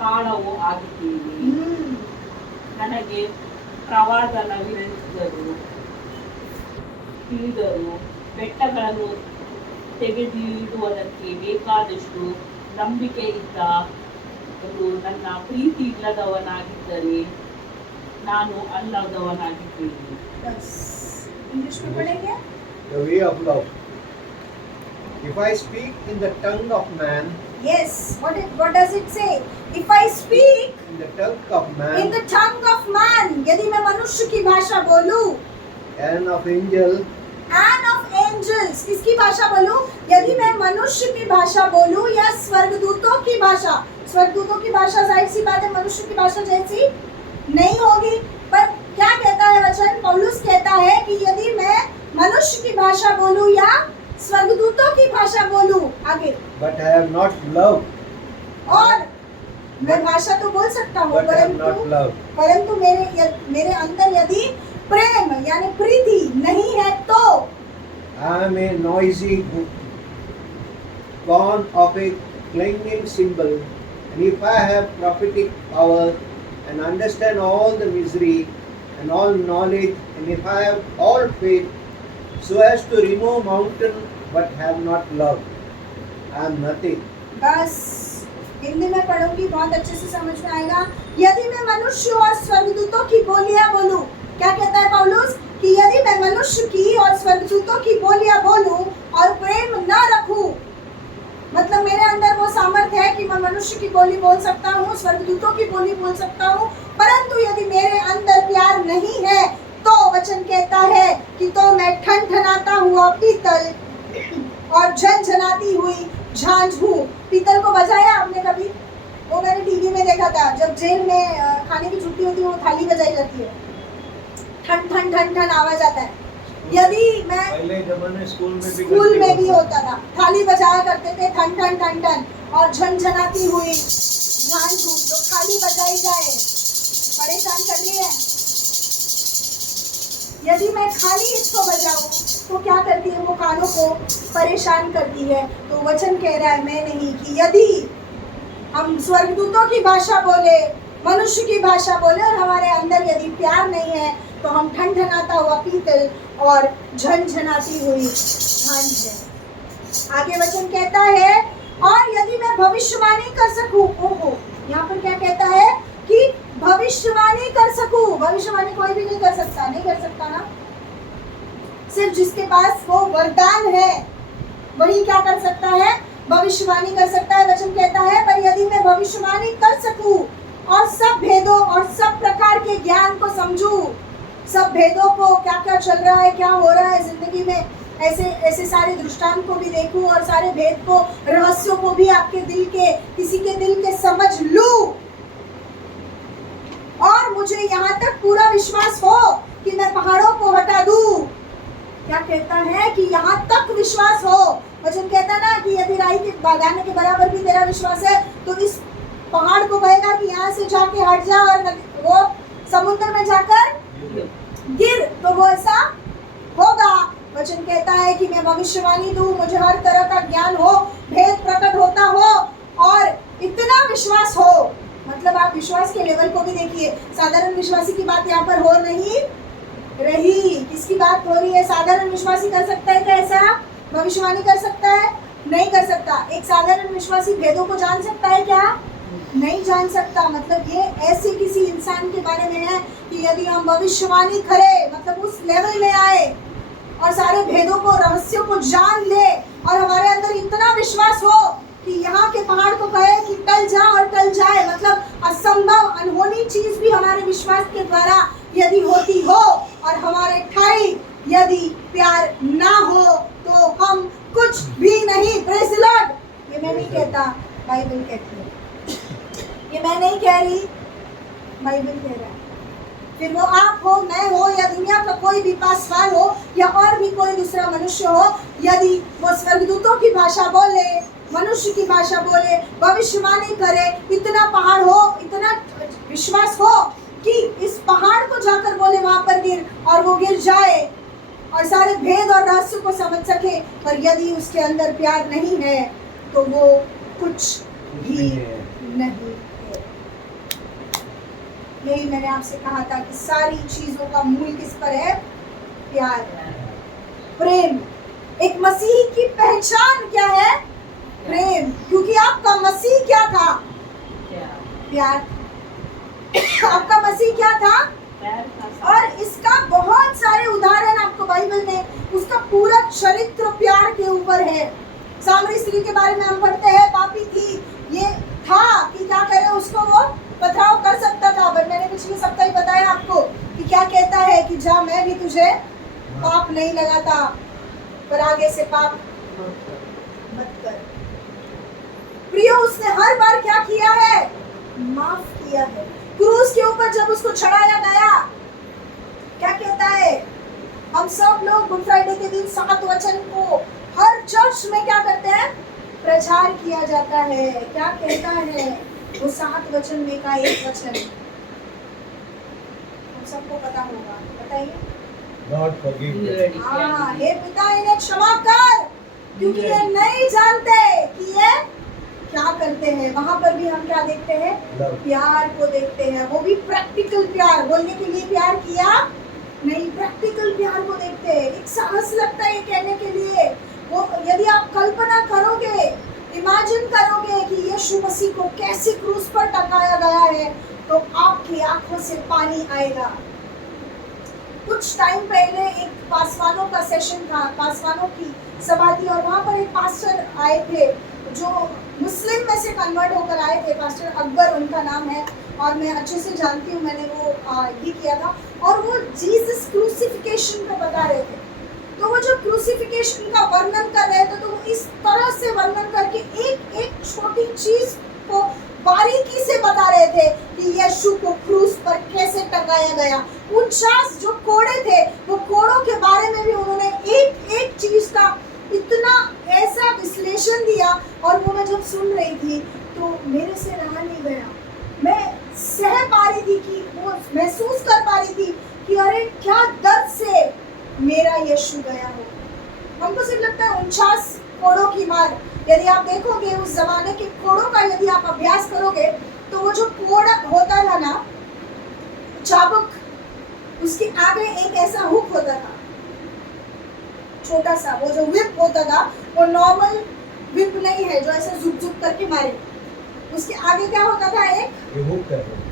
ತಾಳವು ಆಗುತ್ತೇನೆ. ನನಗೆ ಪ್ರವಾದನ ತಿಳಿದರು ಬೆಟ್ಟಗಳನ್ನು ತೆಗೆದಿಡುವುದಕ್ಕೆ ಬೇಕಾದಷ್ಟು ನಂಬಿಕೆ ಇದ್ದ ನನ್ನ ಪ್ರೀತಿ ಇಲ್ಲದವನಾಗಿದ್ದರೆ ನಾನು ಅಲ್ಲದವನಾಗಿದ್ದೇನೆ. इंग्लिश में पढ़ेंगे. The way of love. If I speak in the tongue of man, Yes. What does it say? If I speak in the tongue of man, in the tongue of man, यदि मैं मनुष्य की भाषा बोलूं, and of angel, and of angels, किसकी भाषा बोलूं? यदि मैं मनुष्य की भाषा बोलूं या स्वर्गदूतों की भाषा. स्वर्गदूतों की भाषा जाहिर सी बात है मनुष्य की भाषा जैसी नहीं होगी. पर क्या कहता है वचन? पौलुस कहता है कि यदि मैं मनुष्य की भाषा बोलूं या स्वर्गदूतों की भाषा बोलूं, आगे, but I have not love, और मैं भाषा तो बोल सकता हूँ but I have not love. परंतु मेरे अंदर यदि प्रेम यानी प्रीति नहीं है तो I am a noisy gone of a clanging cymbal, and if I have prophetic power and understand all the misery and all knowledge, and if I have all faith so as to remove mountain but have not love, I am nothing. बस हिंदी में पढ़ूंगी, बहुत अच्छे से समझ में आएगा. यदि मैं मनुष्य और स्वर्गदूतों की बोलियां बोलूं, क्या कहता है पौलुस? कि यदि मैं मनुष्य की और स्वर्गदूतों की बोलियां बोलूं और प्रेम न रखूं, मतलब मेरे अंदर वो सामर्थ्य है कि मैं मनुष्य की बोली बोल सकता हूँ, स्वर्गदूतों की बोली बोल सकता हूँ, परंतु यदि मेरे अंदर प्यार नहीं है तो वचन कहता है कि तो मैं ठनठनाता हुआ पीतल और झनझनाती हुई झांझ हूँ. पीतल को बजाया आपने कभी? वो मैंने टीवी में देखा था. जब जेल में खाने की छुट्टी होती है वो थाली बजाई जाती है, ठन ठन ठन ठन आवाज आता है. यदि मैं पहले जमाने स्कूल में भी होता था, थाली बजाया करते थे, ठन ठन ठन ठन, और झनझनाती हुई झांझ हूँ, तो थाली बजाई जाए. परेशान कर रही है. यदि मैं खाली इसको बजाऊं तो क्या करती है? वो कानों को परेशान करती है. तो वचन कह रहा है मैं नहीं, कि यदि हम स्वर्गदूतों की भाषा बोले, मनुष्य की भाषा बोले और हमारे अंदर यदि प्यार नहीं है तो हम ठनठनाता हुआ पीतल और झनझनाती हुई झांझ है. आगे वचन कहता है और यदि मैं भविष्यवाणी कर सकूं, ओहो, यहाँ पर क्या कहता है? कि भविष्यवाणी कर सकूं. भविष्यवाणी कोई भी नहीं कर सकता, नहीं कर सकता ना. सिर्फ जिसके पास वो वरदान है वही क्या कर सकता है? भविष्यवाणी कर सकता है. वचन कहता है पर यदि मैं भविष्यवाणी कर सकूं और सब भेदों और सब प्रकार के ज्ञान को समझूं, सब भेदों को, क्या क्या चल रहा है, क्या हो रहा है जिंदगी में, ऐसे सारे दृष्टांत को भी देखूं और सारे भेद को, रहस्यों को भी आपके दिल के, किसी के दिल के समझ लूं, और मुझे यहाँ तक पूरा विश्वास हो कि मैं पहाड़ों को हटा दूं. क्या कहता है? कि यहाँ तक विश्वास हो. वचन कहता ना कि यदि राई के बागाने के बराबर भी तेरा विश्वास है तो इस पहाड़ को कहेगा कि यहाँ से जाके हट जा और वो समुद्र में जाकर गिर, तो वो ऐसा होगा. वचन कहता है कि मैं भविष्यवाणी दूं, मुझे हर तरह का ज्ञान हो, भेद प्रकट होता हो और इतना विश्वास हो. मतलब आप विश्वास के लेवल को भी देखिए. साधारण विश्वासी की बात यहाँ पर हो नहीं रही. किसकी बात हो रही है? साधारण विश्वासी कर सकता है क्या ऐसा? भविष्यवाणी कर सकता है? नहीं कर सकता. एक साधारण विश्वासी भेदों को जान सकता है क्या? नहीं जान सकता. मतलब ये ऐसे किसी इंसान के बारे में है कि यदि हम भविष्यवाणी करें, मतलब उस लेवल में आए और सारे भेदों को, रहस्यों को जान ले और हमारे अंदर इतना विश्वास हो कि यहाँ के पहाड़ को कहे कि टल जा और टल जाए. मतलब असंभव, अनहोनी चीज भी हमारे विश्वास के द्वारा यदि होती हो और हमारे ठाई यदि प्यार ना हो तो हम कुछ भी नहीं. Praise the Lord. ये मैं नहीं कहता, बाइबल कहती है. ये मैं नहीं कह रही, बाइबल कह रहा है. फिर वो आप हो, मैं हो या दुनिया का कोई भी पासवान हो या और भी कोई दूसरा मनुष्य हो, यदि वो स्वर्गदूतों की भाषा बोले, मनुष्य की भाषा बोले, भविष्यवाणी करे, इतना पहाड़ हो, इतना विश्वास हो कि इस पहाड़ को जाकर बोले वहां पर गिर, और वो गिर जाए और सारे भेद और रहस्य को समझ सके, पर यदि उसके अंदर प्यार नहीं है तो वो कुछ भी नहीं है। नहीं है। यही मैंने आपसे कहा था कि सारी चीजों का मूल किस पर है? प्यार, प्रेम। एक मसीही की पहचान क्या है? प्रेम। क्योंकि आपका मसीह क्या था? प्यार। आपका मसीह क्या था? और इसका बहुत सारे उदाहरण आपको बाइबल में, उसका पूरा चरित्र प्यार के ऊपर है। सामरी स्त्री के बारे में हम पढ़ते हैं, पापी थी, ये था कि क्या करे, उसको वो पथराव कर सकता था, बट मैंने पिछले सप्ताह ही बताया आपको कि क्या कहता है कि जा, मैं भी तुझे पाप नहीं लगाता, पर आगे से पाप मत कर। प्रियो, उसने हर बार क्या किया है? माफ किया है। क्रूस के ऊपर जब उसको चढ़ाया गया, क्या कहता है? हम सब लोग गुड फ्राइडे के दिन 7 वचन को हर चर्च में क्या करते हैं? प्रचार किया जाता है। क्या कहता है वो 7 वचन में का एक वचन? हम सबको पता होगा, बताइए। Lord forgive them. हाँ, हे पिता, इन्हें क्षमा कर, क्योंकि ये नहीं जानते कि ये क्या करते हैं। वहां पर भी हम क्या देखते हैं? Love. प्यार को देखते हैं। वो भी प्रैक्टिकल प्यार, बोलने के लिए प्यार किया नहीं, प्रैक्टिकल प्यार को देखते हैं। एक साहस लगता है ये कहने के लिए। वो यदि आप कल्पना करोगे, इमेजिन करोगे कि यीशु मसीह को कैसे क्रूस पर टंगाया गया है, तो आपकी आंखों से पानी आएगा। कुछ टाइम पहले एक पासवानों का सेशन था, पासवानों की समाधि, और वहाँ पर एक पास्टर आए थे जो मुस्लिम में से कन्वर्ट होकर आए थे। पास्टर अकबर उनका नाम है, और मैं अच्छे से जानती हूँ, मैंने वो ये किया था। और वो जीसस क्रूसिफिकेशन पे बता रहे थे। तो वो जो क्रूसिफिकेशन का वर्णन कर रहे थे, तो वो इस तरह से वर्णन करके एक एक छोटी चीज को बारीकी से बता रहे थे कि यीशु को क्रूस पर कैसे टंगाया गया। 49 जो कोड़े थे, वो कोड़ों के बारे में भी उन्होंने एक एक चीज का इतना ऐसा विश्लेषण दिया। और वो मैं जब सुन रही थी तो मेरे से रहा नहीं गया। मैं सह पा रही थी कि वो महसूस कर पा रही थी कि अरे क्या दर्द से मेरा यीशु गया हो। हमको सिर्फ लगता है 49 कोड़ों की मार। यदि आप देखोगे उस जमाने के कोड़ों का, यदि आप अभ्यास करोगे, तो वो जो कोड़ होता था ना, चाबुक, उसके आगे एक ऐसा हुक होता था, छोटा सा। वो जो विप होता था, वो नॉर्मल विप नहीं है जो ऐसे झुक झुक करके मारे। उसके आगे क्या होता था? एक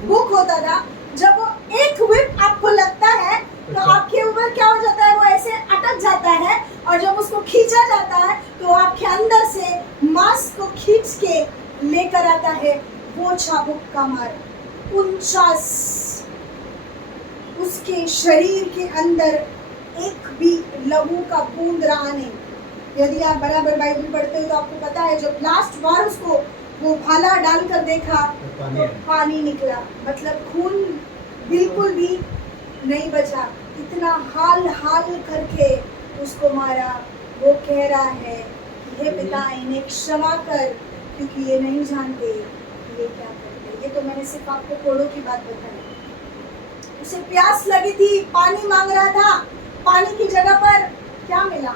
हुक होता था। जब वो एक विप आपको लगता है तो आपके ऊपर क्या हो जाता है? वो ऐसे अटक जाता है, और जब उसको खींचा जाता है तो आपके अंदर से मांस को खींच के लेकर आता है वो चाबुक का मार। 49 उसके शरीर के अंदर एक भी लहू का बूंद रहा नहीं। यदि आप बराबर बाइबल पढ़ते हो तो आपको पता है, जब लास्ट बार उसको वो भाला डालकर देखा तो पानी निकला, मतलब खून बिल्कुल भी नहीं बचा। इतना हाल हाल करके उसको मारा। वो कह रहा है कि हे पिता, इन्हें क्षमा कर, क्योंकि ये नहीं जानते कि ये क्या करते। ये तो मैंने सिर्फ आपको कोड़ों की बात बताई। उसे प्यास लगी थी, पानी मांग रहा था। पानी की जगह पर क्या मिला?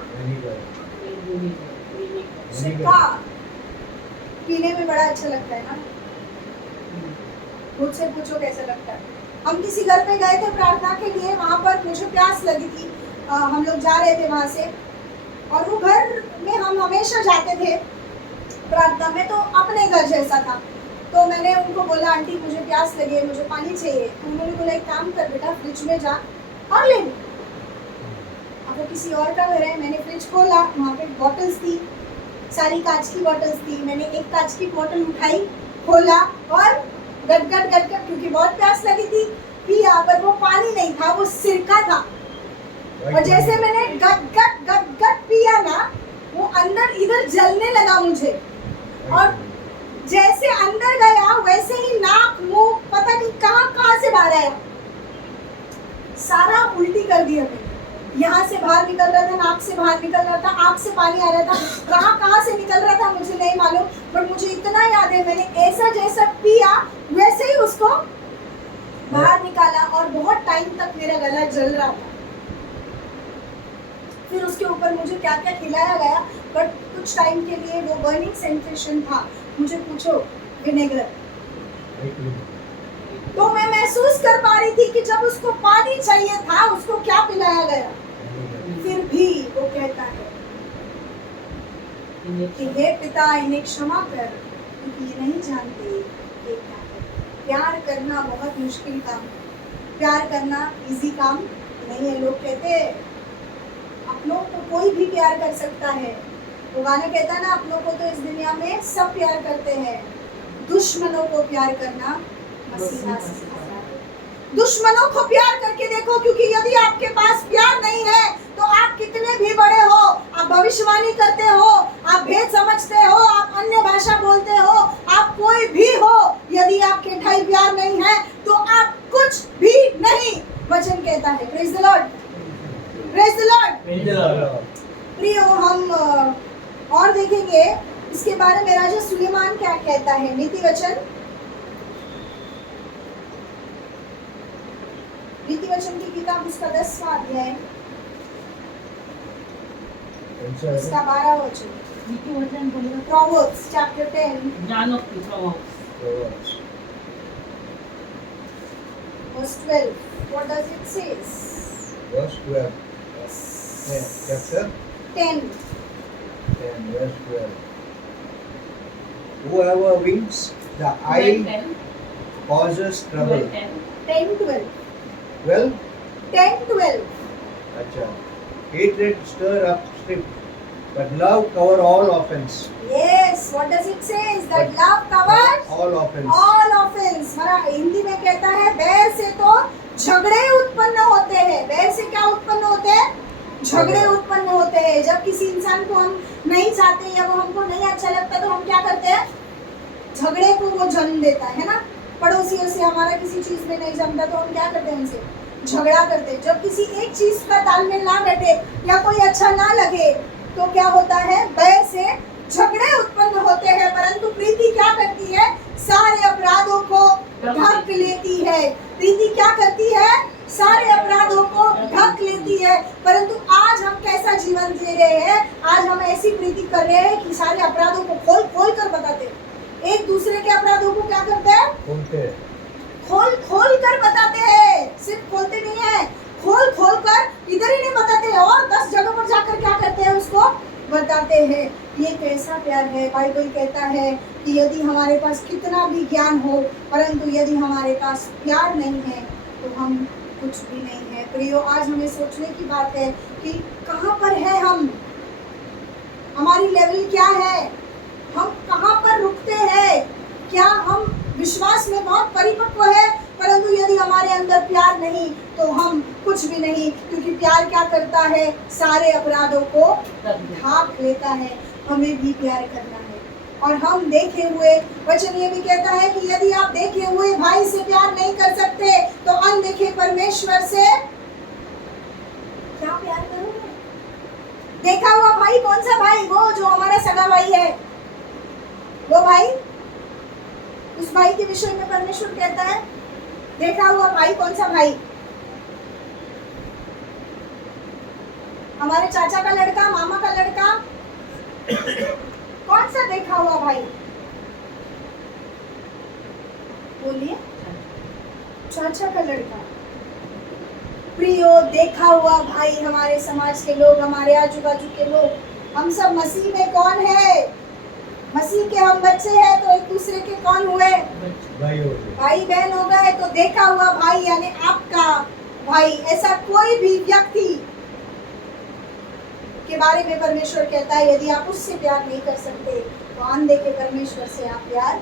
सिक्का। पीने में बड़ा अच्छा लगता है ना? मुझसे पूछो कैसा लगता है। हम किसी घर पे गए थे प्रार्थना के लिए, वहाँ पर मुझे प्यास लगी थी। हम लोग जा रहे थे वहाँ से, और वो घर में हम हमेशा जाते थे प्रार्थना में, तो अपने घर जैसा था। तो मैंने उनको बोला, आंटी मुझे प्यास लगी है, मुझे पानी चाहिए। तो उन्होंने बोला, एक काम कर बेटा, फ्रिज में जा और ले लो। अब वो किसी और का घर है। मैंने फ्रिज खोला, वहाँ पे बॉटल्स थी, सारी कांच की बॉटल्स थी। मैंने एक कांच की बॉटल उठाई, खोला और गट गट गट गट, क्योंकि बहुत प्यास लगी थी, पिया। पर वो पानी नहीं था, वो सिरका था। और जैसे मैंने गट गट गट गट पिया ना, वो अंदर इधर जलने लगा मुझे। और जैसे अंदर गया, वैसे ही नाक मुंह पता नहीं कहाँ कहाँ से बाहर आया। सारा उल्टी कर दिया मैंने। यहाँ से बाहर निकल रहा था, नाक से बाहर निकल रहा था, आँख से पानी आ रहा था, कहाँ कहाँ से निकल रहा था मुझे नहीं मालूम। पर मुझे इतना याद है, मैंने ऐसा जैसा पिया वैसे ही उसको बाहर निकाला, और बहुत टाइम तक मेरा गला जल रहा था। फिर उसके ऊपर मुझे क्या क्या खिलाया गया, बट कुछ टाइम के लिए वो बर्निंग सेंसेशन था। मुझे पूछो विनेगर, तो मैं महसूस कर पा रही थी कि जब उसको पानी चाहिए था उसको क्या पिलाया गया, फिर भी वो कहता है कि हे पिता इन्हें क्षमा कर, क्योंकि ये नहीं जानते ये क्या है। प्यार करना बहुत मुश्किल काम है, प्यार करना इजी काम नहीं है। लोग कहते हैं अपनों को कोई भी प्यार कर सकता है, वो गाना कहता है ना, अपनों को तो इस दुनिया में सब प्यार करते हैं, दुश्मनों को प्यार करना मसीहा सिखाता है। दुश्मनों को प्यार करके देखो, क्योंकि यदि आपके पास प्यार नहीं है तो आप कितने भी बड़े हो, आप भविष्यवाणी करते हो, आप भेद समझते हो, आप अन्य भाषा बोलते हो, आप कोई भी हो, यदि आपके ढाई प्यार नहीं है तो आप कुछ भी नहीं। वचन कहता है, praise the Lord, praise the Lord. प्रियो, हम और देखेंगे इसके बारे में राजा सुलेमान क्या कहता है। नीति वचन की किताब उसका 10वां अध्याय, उसका 12वां वचन। Proverbs chapter 10 ज्ञानोक्ति Proverbs verse 12. What does it says? Verse 12. Chapter 10. 10, verse 12. Whoever wins the eye 10 causes trouble. 10, 12. 12? 10, 12. Acha. Hatred stir up strife, but love cover all offense. Yes, what does it says? That love covers All offense. all offense. हमारा हिंदी में कहता है बैर से तो झगड़े उत्पन्न होते हैं। बैर से क्या उत्पन्न होते हैं? झगड़े उत्पन्न होते हैं। जब किसी इंसान को हम नहीं चाहते या वो हमको नहीं अच्छा लगता तो हम क्या करते हैं? झगड़े को वो जन्म देता है ना। पड़ोसियों से हमारा किसी चीज में नहीं जमता तो हम क्या करते हैं? उनसे झगड़ा करते हैं। जब किसी एक चीज का तालमेल ना बैठे या कोई अच्छा ना लगे तो क्या होता है? बैर से झगड़े उत्पन्न होते हैं। परंतु प्रीति क्या करती है? सारे अपराधों को ढक लेती है। प्रीति क्या करती है? सारे अपराधों को ढक लेती है। परंतु आज हम कैसा जीवन जी रहे हैं? आज हम ऐसी प्रीति कर रहे हैं कि सारे अपराधों को खोल खोल कर बताते हैं। एक दूसरे के अपराधों को क्या करते हैं? खोल खोल कर बताते हैं। सिर्फ खोलते नहीं है, खोल खोल कर इधर ही नहीं बताते हैं और 10 जगह पर जाकर क्या करते हैं? उसको बताते हैं। ये कैसा प्यार है? बाइबल कहता है कि यदि हमारे पास कितना भी ज्ञान हो, परंतु यदि हमारे पास प्यार नहीं है तो हम कुछ भी नहीं है। प्रियो, आज हमें सोचने की बात है कि कहाँ पर है हम, हमारी लेवल क्या है, हम कहाँ पर रुकते हैं। क्या हम विश्वास में बहुत परिपक्व है, परंतु यदि हमारे अंदर प्यार नहीं तो हम कुछ भी नहीं। क्योंकि प्यार क्या करता है? सारे अपराधों को ढाक लेता है। हमें भी प्यार करना है। और हम देखे हुए, वचन ये भी कहता है कि यदि आप देखे हुए भाई से प्यार नहीं कर सकते तो अनदेखे परमेश्वर से क्या प्यार करोगे? देखा हुआ भाई कौन सा भाई? वो जो हमारा सगा भाई है, वो भाई। उस भाई के विषय में परमेश्वर कहता है देखा हुआ भाई कौन सा भाई? हमारे चाचा का लड़का, मामा का लड़का, कौन सा देखा हुआ भाई? बोलिए। चाचा का लड़का। प्रियो, देखा हुआ भाई हमारे समाज के लोग, हमारे आजू बाजू के लोग, हम सब मसीह में कौन है? मसीह के हम बच्चे हैं तो एक दूसरे के कौन हुए? भाई बहन हो गए। तो देखा हुआ भाई यानी आपका भाई, ऐसा कोई भी व्यक्ति के बारे में परमेश्वर कहता है यदि आप उससे प्यार नहीं कर सकते तो अनदेखे परमेश्वर से आप प्यार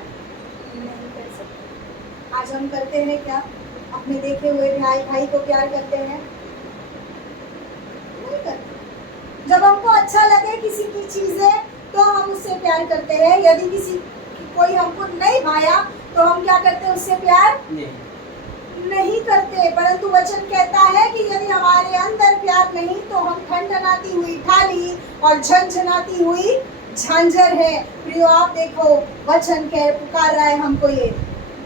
नहीं कर सकते। आज हम करते हैं क्या? अपने देखे हुए भाई को प्यार करते हैं? नहीं करते। जब हमको अच्छा लगे किसी की चीजें तो हम उससे प्यार करते हैं। यदि कोई हमको नहीं भाया तो हम क्या करते हैं? उससे प्यार नहीं करते। परंतु वचन कहता है कि यदि हमारे अंदर प्यार नहीं तो हम ठंडनाती हुई थाली और झंझनाती हुई झांझर है। प्रियो, आप देखो, वचन कह पुकार रहा है हमको ये,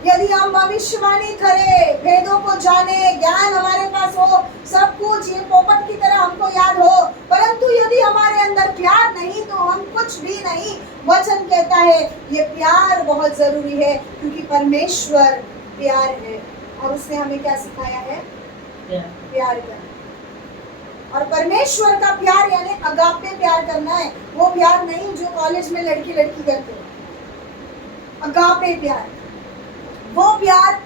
यदि हम भविष्यवाणी करें, भेदों को जाने, ज्ञान हमारे पास हो, सब कुछ ये पोपट की तरह हमको याद हो, परंतु वचन कहता है ये प्यार बहुत जरूरी है, क्योंकि परमेश्वर प्यार है और उसने हमें क्या सिखाया है? प्यार करना। और परमेश्वर का प्यार यानी अगापे प्यार करना है, वो प्यार नहीं जो कॉलेज में लड़की लड़की करते हैं। अगापे प्यार, वो प्यार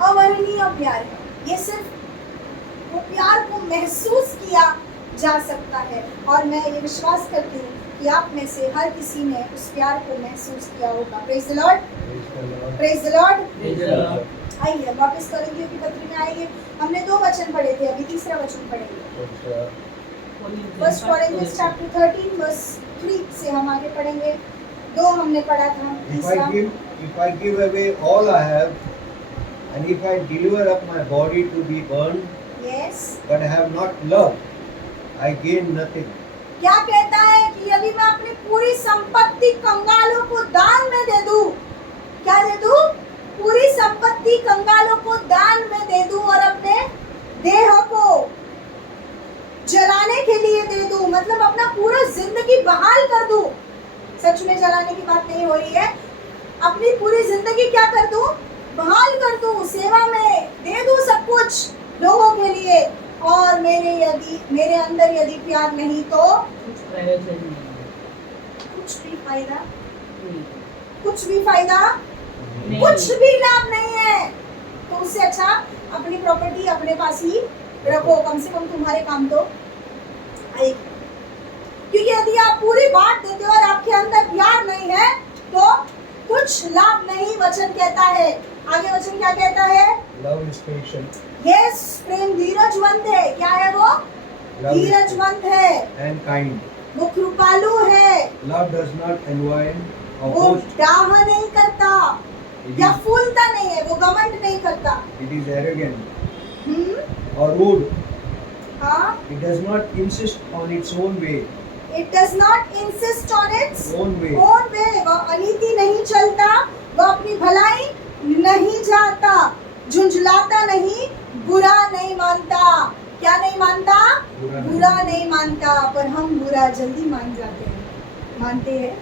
अवर्णनीय प्यार है। ये सिर्फ वो प्यार को महसूस किया जा सकता है, और मैं ये विश्वास करती हूँ कि आप में से हर किसी ने उस प्यार को महसूस किया होगा। Praise the Lord, praise the Lord. आइए वापस कोरिन्थियों की पत्री में आइए। हमने 2 वचन पढ़े थे, अभी तीसरा वचन पढ़ेंगे। फर्स्ट कोरिन्थियंस चैप्टर 13 वर्स 3 से हम आगे पढ़ेंगे। 2 हमने पढ़ा था, तीसरा। If I give away all I have, and if I deliver up my body to be burned, yes, but I have not love, I gain nothing. क्या कहता है कि यदि मैं अपनी पूरी संपत्ति कंगालों को दान में दे दूं, क्या दे दूं? पूरी संपत्ति कंगालों को दान में दे दूं और अपने देह को जलाने के लिए दे दूं, मतलब अपना पूरा जिंदगी बहाल कर दूं। सच में जलाने की बात नहीं हो रही है, अपनी पूरी जिंदगी क्या कर दूं? बहाल कर दूं, सेवा में दे दूं सब कुछ लोगों के लिए, और मेरे अंदर यदि प्यार नहीं तो कुछ प्रयोजन नहीं, कुछ भी फायदा, नहीं। कुछ भी फायदा, नहीं। कुछ भी लाभ नहीं है। तो उससे अच्छा अपनी प्रॉपर्टी अपने पास ही रखो, कम से कम तुम्हारे काम तो आएगी। क्योंकि यदि आप पूरी बात देते हो और आपके अंदर प्यार नहीं है तो कुछ लाभ नहीं, वचन कहता है। आगे वचन क्या कहता है? Love is patient यस, प्रेम धीरजवंत है। क्या है वो? Love is धीरजवंत है, and kind. वो कृपालु है, Love does not envy or वो boast. डाह नहीं करता It या is, फूलता नहीं है, वो घमंड नहीं करता। it is arrogant hmm, or rude. हाँ, It does not insist on its own way. it does not insist on its Own way. own way। वह अनीति नहीं चलता, वह अपनी भलाई नहीं चाहता, झुंझलाता नहीं, बुरा नहीं मानता। क्या नहीं मानता? बुरा नहीं। बुरा नहीं मानता। पर हम बुरा जल्दी मान जाते हैं, मानते हैं